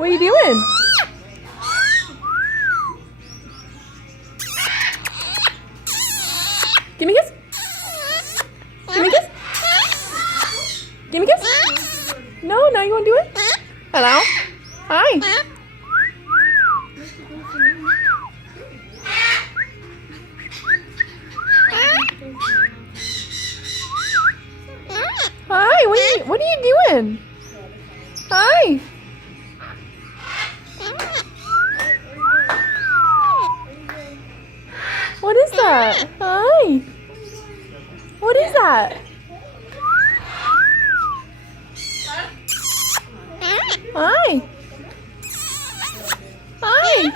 What are you doing? Give me a kiss. Give me a kiss. Give me a kiss. No, now you want to do it? Hello? Hi. Hi, what are you doing? Hi. What is that? Hi. What is that? Hi. Hi.